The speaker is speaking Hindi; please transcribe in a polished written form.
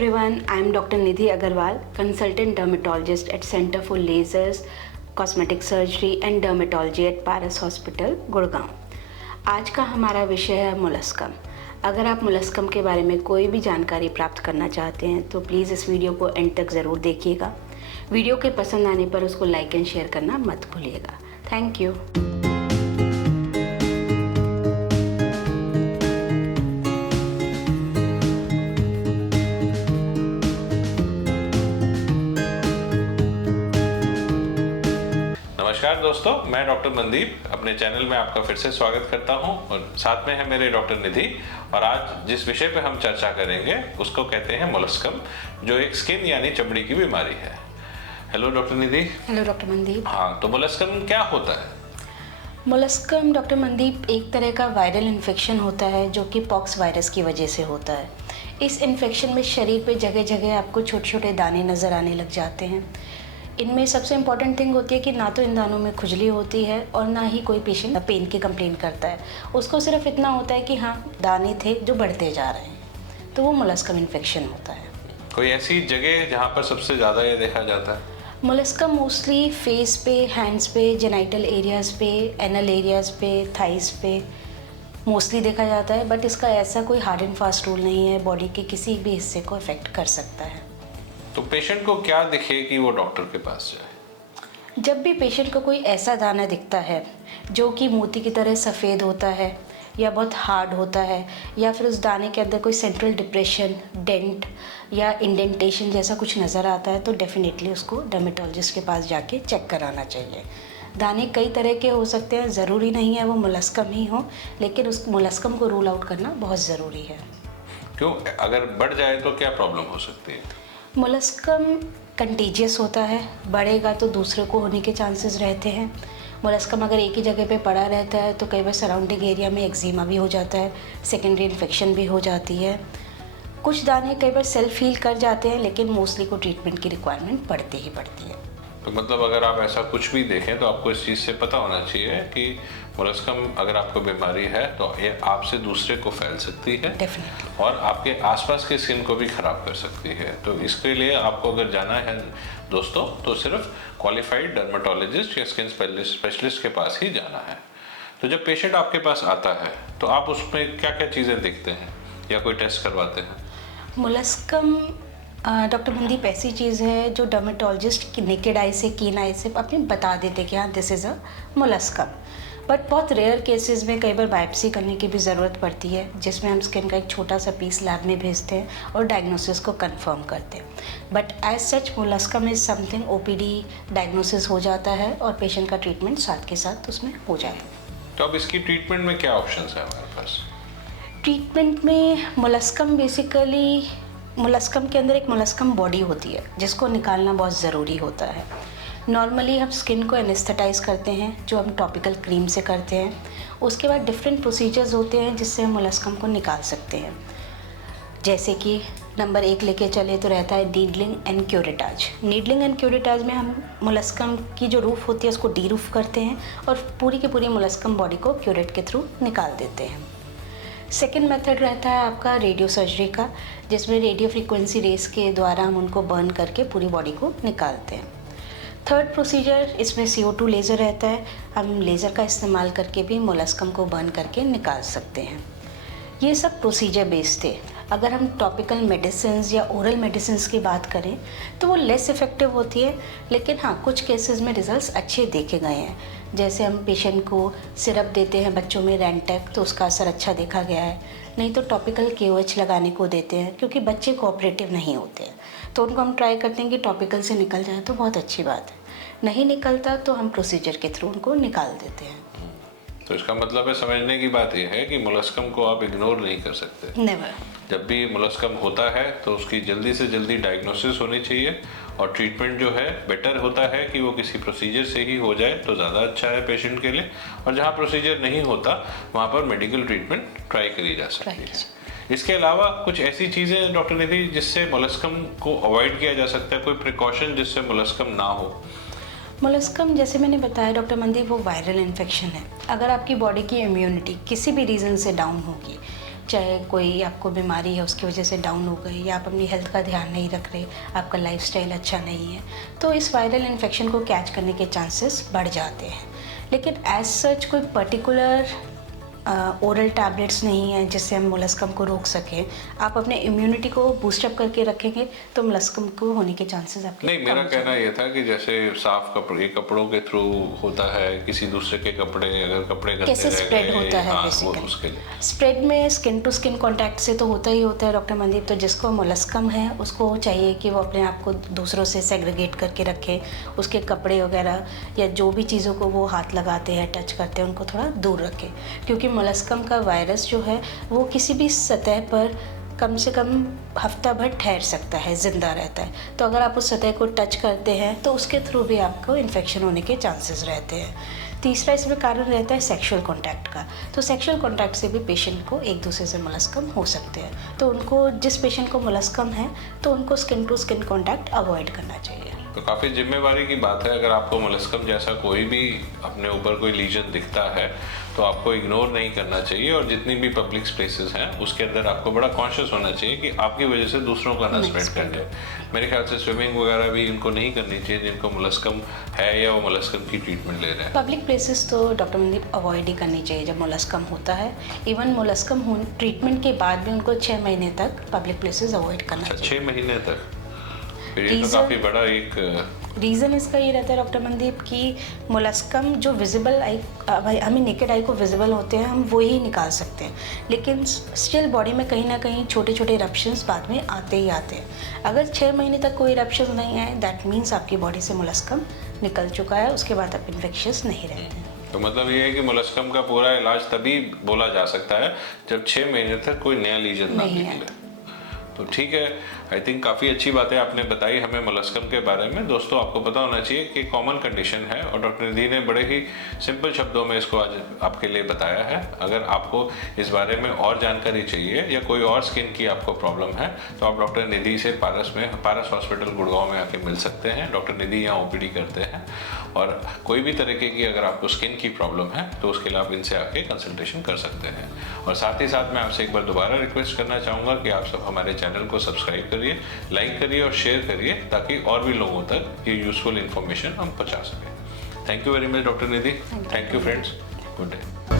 everyone, I am Dr. Nidhi Agarwal, consultant dermatologist at Center for Lasers, Cosmetic Surgery and Dermatology at Paras Hospital, Gurgaon. आज का हमारा विषय है मोलस्कम। अगर आप मोलस्कम के बारे में कोई भी जानकारी प्राप्त करना चाहते हैं तो प्लीज़ इस वीडियो को एंड तक ज़रूर देखिएगा। वीडियो के पसंद आने पर उसको लाइक एंड शेयर करना मत भूलिएगा। Thank you. नमस्कार दोस्तों, मैं डॉक्टर मनदीप अपने चैनल में आपका फिर से स्वागत करता हूं और साथ में है मेरे डॉक्टर निधि। और आज जिस विषय पे हम चर्चा करेंगे उसको कहते हैं मोलस्कम, जो एक स्किन यानी चमड़ी की बीमारी है। Hello doctor Nidhi. Hello doctor Mandeep. हाँ, तो मोलस्कम क्या होता है? मोलस्कम डॉक्टर मनदीप एक तरह का वायरल इन्फेक्शन होता है जो कि पॉक्स वायरस की वजह से होता है। इस इन्फेक्शन में शरीर पे जगह जगह आपको छोटे छोटे दाने नज़र आने लग जाते हैं। इनमें सबसे इम्पॉर्टेंट थिंग होती है कि ना तो इन दानों में खुजली होती है और ना ही कोई पेशेंट पेन की कंप्लेन करता है। उसको सिर्फ इतना होता है कि हाँ, दाने थे जो बढ़ते जा रहे हैं, तो वो मोलस्कम इन्फेक्शन होता है। कोई ऐसी जगह जहाँ पर सबसे ज़्यादा ये देखा जाता है? मोलस्कम मोस्टली फेस पे, हैंड्स पे, जेनाइटल एरियाज़ पे, एनल एरियाज़ पे, थाइस पे मोस्टली देखा जाता है। बट इसका ऐसा कोई हार्ड एंड फास्ट रूल नहीं है, बॉडी के किसी भी हिस्से को अफेक्ट कर सकता है। तो पेशेंट को क्या दिखे कि वो डॉक्टर के पास जाए? जब भी पेशेंट को कोई ऐसा दाना दिखता है जो कि मोती की तरह सफ़ेद होता है या बहुत हार्ड होता है, या फिर उस दाने के अंदर कोई सेंट्रल डिप्रेशन, डेंट या इंडेंटेशन जैसा कुछ नज़र आता है, तो डेफिनेटली उसको डर्मेटोलॉजिस्ट के पास जाके चेक कराना चाहिए। दाने कई तरह के हो सकते हैं, ज़रूरी नहीं है वो मोलस्कम ही हो, लेकिन उस मोलस्कम को रूल आउट करना बहुत ज़रूरी है। क्यों? अगर बढ़ जाए तो क्या प्रॉब्लम हो सकती है? मोलस्कम कंटेजियस होता है, बढ़ेगा तो दूसरे को होने के चांसेस रहते हैं। मोलस्कम अगर एक ही जगह पे पड़ा रहता है तो कई बार सराउंडिंग एरिया में एक्जिमा भी हो जाता है, सेकेंडरी इन्फेक्शन भी हो जाती है। कुछ दाने कई बार सेल्फ हील कर जाते हैं, लेकिन मोस्टली को ट्रीटमेंट की रिक्वायरमेंट पड़ती ही पड़ती है। तो मतलब अगर आप ऐसा कुछ भी देखें तो आपको इस चीज़ से पता होना चाहिए कि मोलस्कम अगर आपको बीमारी है तो ये आपसे दूसरे को फैल सकती है। डेफिनेटली। और आपके आसपास के स्किन को भी ख़राब कर सकती है। तो इसके लिए आपको अगर जाना है दोस्तों तो सिर्फ क्वालिफाइड डर्मेटोलॉजिस्ट या स्किन स्पेशलिस्ट के पास ही जाना है। तो जब पेशेंट आपके पास आता है तो आप उसमें क्या क्या चीज़ें देखते हैं या कोई टेस्ट करवाते हैं? मोलस्कम डॉक्टर मनदीप ऐसी चीज़ है जो डर्मेटोलॉजिस्ट की नेकेड आई से, कीन आई से अपने बता देते कि हाँ, this is a molluscum. But बहुत रेयर केसेस में कई बार बायोप्सी करने की भी ज़रूरत पड़ती है, जिसमें हम स्किन का एक छोटा सा पीस लैब में भेजते हैं और डायग्नोसिस को कंफर्म करते हैं। But as such molluscum is something OPD diagnosis हो जाता है और पेशेंट का ट्रीटमेंट साथ के साथ उसमें हो जाता है। तो अब इसकी ट्रीटमेंट में क्या ऑप्शंस हैं हमारे पास? ट्रीटमेंट में मोलस्कम के अंदर एक मोलस्कम बॉडी होती है जिसको निकालना बहुत ज़रूरी होता है। नॉर्मली हम स्किन को एनेस्थेटाइज करते हैं, जो हम टॉपिकल क्रीम से करते हैं। उसके बाद डिफरेंट प्रोसीजर्स होते हैं जिससे हम मोलस्कम को निकाल सकते हैं। जैसे कि नंबर 1 लेके चले तो रहता है needling and curettage. Needling and curettage में हम मोलस्कम की जो रूफ होती है उसको डी रूफ करते हैं और पूरी की पूरी मोलस्कम बॉडी को क्यूरेट के थ्रू निकाल देते हैं। सेकेंड मेथड रहता है आपका रेडियो सर्जरी का, जिसमें रेडियो फ्रीक्वेंसी रेस के द्वारा हम उनको बर्न करके पूरी बॉडी को निकालते हैं। थर्ड प्रोसीजर इसमें CO2 लेज़र रहता है। हम लेज़र का इस्तेमाल करके भी मोलस्कम को बर्न करके निकाल सकते हैं। ये सब प्रोसीजर बेस्ड थे। अगर हम टॉपिकल मेडिसिन्स या ओरल मेडिसिन्स की बात करें तो वो लेस इफ़ेक्टिव होती है, लेकिन हाँ, कुछ केसेस में रिजल्ट्स अच्छे देखे गए हैं। जैसे हम पेशेंट को सिरप देते हैं बच्चों में रैंटेक, तो उसका असर अच्छा देखा गया है। नहीं तो टॉपिकल KOH लगाने को देते हैं, क्योंकि बच्चे कोऑपरेटिव नहीं होते हैं, तो उनको हम ट्राई करते हैं कि टॉपिकल से निकल जाए तो बहुत अच्छी बात है। नहीं निकलता तो हम प्रोसीजर के थ्रू उनको निकाल देते हैं। तो इसका मतलब है, समझने की बात यह है कि मोलस्कम को आप इग्नोर नहीं कर सकते। नेवर। जब भी मोलस्कम होता है तो उसकी जल्दी से जल्दी डायग्नोसिस होनी चाहिए और ट्रीटमेंट जो है बेटर होता है कि वो किसी प्रोसीजर से ही हो जाए तो ज़्यादा अच्छा है पेशेंट के लिए। और जहाँ प्रोसीजर नहीं होता वहाँ पर मेडिकल ट्रीटमेंट ट्राई करी जा सकती है। इसके अलावा कुछ ऐसी चीज़ें डॉक्टर निधि जिससे मोलस्कम को अवॉइड किया जा सकता है, कोई प्रिकॉशन जिससे मोलस्कम ना हो? मोलस्कम जैसे मैंने बताया डॉक्टर मनदीप, वो वायरल इन्फेक्शन है। अगर आपकी बॉडी की इम्यूनिटी किसी भी रीज़न से डाउन होगी चाहे कोई आपको बीमारी है उसकी वजह से डाउन हो गई, या आप अपनी हेल्थ का ध्यान नहीं रख रहे, आपका लाइफस्टाइल अच्छा नहीं है, तो इस वायरल इन्फेक्शन को कैच करने के चांसेस बढ़ जाते हैं। लेकिन एज सच कोई पर्टिकुलर ओरल टैबलेट्स नहीं है जिससे हम मोलस्कम को रोक सकें। आप अपने इम्यूनिटी को बूस्टअप करके रखेंगे तो मोलस्कम को होने के चांसेस आपके नहीं, मेरा कहना ये था कि जैसे साफ कपड़ों के थ्रू होता है, किसी दूसरे के कपड़े, अगर कपड़े गंदे कैसे रह स्प्रेड गए, होता है हाँ, बेसिकली उसके लिए स्प्रेड में स्किन टू स्किन कांटेक्ट से तो होता ही होता है डॉक्टर मनदीप। तो जिसको मोलस्कम है उसको चाहिए कि वो अपने आप को दूसरों से सेग्रीगेट करके रखे, उसके कपड़े वगैरह या जो भी चीज़ों को वो हाथ लगाते हैं, टच करते हैं, उनको थोड़ा दूर रखें, क्योंकि मोलस्कम का वायरस जो है वो किसी भी सतह पर कम से कम हफ्ता भर ठहर सकता है, ज़िंदा रहता है। तो अगर आप उस सतह को टच करते हैं तो उसके थ्रू भी आपको इन्फेक्शन होने के चांसेस रहते हैं। तीसरा इसमें कारण रहता है सेक्सुअल कांटेक्ट का। तो सेक्सुअल कांटेक्ट से भी पेशेंट को एक दूसरे से मोलस्कम हो सकते हैं। तो उनको, जिस पेशेंट को मोलस्कम है तो उनको skin to skin contact avoid करना चाहिए। तो काफ़ी जिम्मेवारी की बात है। अगर आपको मोलस्कम जैसा कोई भी अपने ऊपर कोई लीजन दिखता है तो आपको इग्नोर नहीं करना चाहिए, और जितनी भी पब्लिक स्पेसेस हैं उसके अंदर आपको बड़ा कॉन्शियस होना चाहिए कि आपकी वजह से दूसरों का ना स्प्रेड कर जाए। मेरे ख्याल से स्विमिंग वगैरह भी इनको नहीं करनी चाहिए जिनको मोलस्कम है या वो मोलस्कम की ट्रीटमेंट ले रहे हैं। पब्लिक प्लेसेस तो डॉक्टर मनदीप अवॉइड ही करनी चाहिए जब मोलस्कम होता है। इवन मोलस्कम ट्रीटमेंट के बाद भी उनको 6 महीने तक पब्लिक प्लेसेस अवॉइड करना चाहिए। 6 महीने तक? फिर ये तो काफ़ी बड़ा एक रीज़न इसका ये रहता है डॉक्टर मनदीप कि मोलस्कम जो विजिबल आई, हमें नेकेड आई को विजिबल होते हैं, हम वो ही निकाल सकते हैं, लेकिन स्टिल बॉडी में कहीं ना कहीं छोटे छोटे इरप्शंस बाद में आते ही आते हैं। अगर 6 महीने तक कोई इरप्शन नहीं आए, दैट मीन्स आपकी बॉडी से मोलस्कम निकल चुका है, उसके बाद आप इन्फेक्शियस नहीं रहते हैं। तो मतलब ये है कि मोलस्कम का पूरा इलाज तभी बोला जा सकता है जब 6 महीने तक कोई नया लीजन ना निकले। तो ठीक है, आई थिंक काफ़ी अच्छी बातें आपने बताई हमें मोलस्कम के बारे में। दोस्तों, आपको पता होना चाहिए कि कॉमन कंडीशन है और डॉक्टर निधि ने बड़े ही सिंपल शब्दों में इसको आज आपके लिए बताया है। अगर आपको इस बारे में और जानकारी चाहिए या कोई और स्किन की आपको प्रॉब्लम है तो आप डॉक्टर निधि से पारस हॉस्पिटल गुड़गांव में आके मिल सकते हैं। डॉक्टर निधि यहाँ ओपीडी करते हैं, और कोई भी तरीके की अगर आपको स्किन की प्रॉब्लम है तो उसके लिए आप इनसे आके कंसल्टेशन कर सकते हैं। और साथ ही साथ मैं आपसे एक बार दोबारा रिक्वेस्ट करना चाहूँगा कि आप सब हमारे चैनल को सब्सक्राइब करिए, लाइक करिए और शेयर करिए, ताकि और भी लोगों तक ये यूजफुल इन्फॉर्मेशन हम पहुँचा सकें। Thank you very much doctor Nidhi. Thank you friends, good day.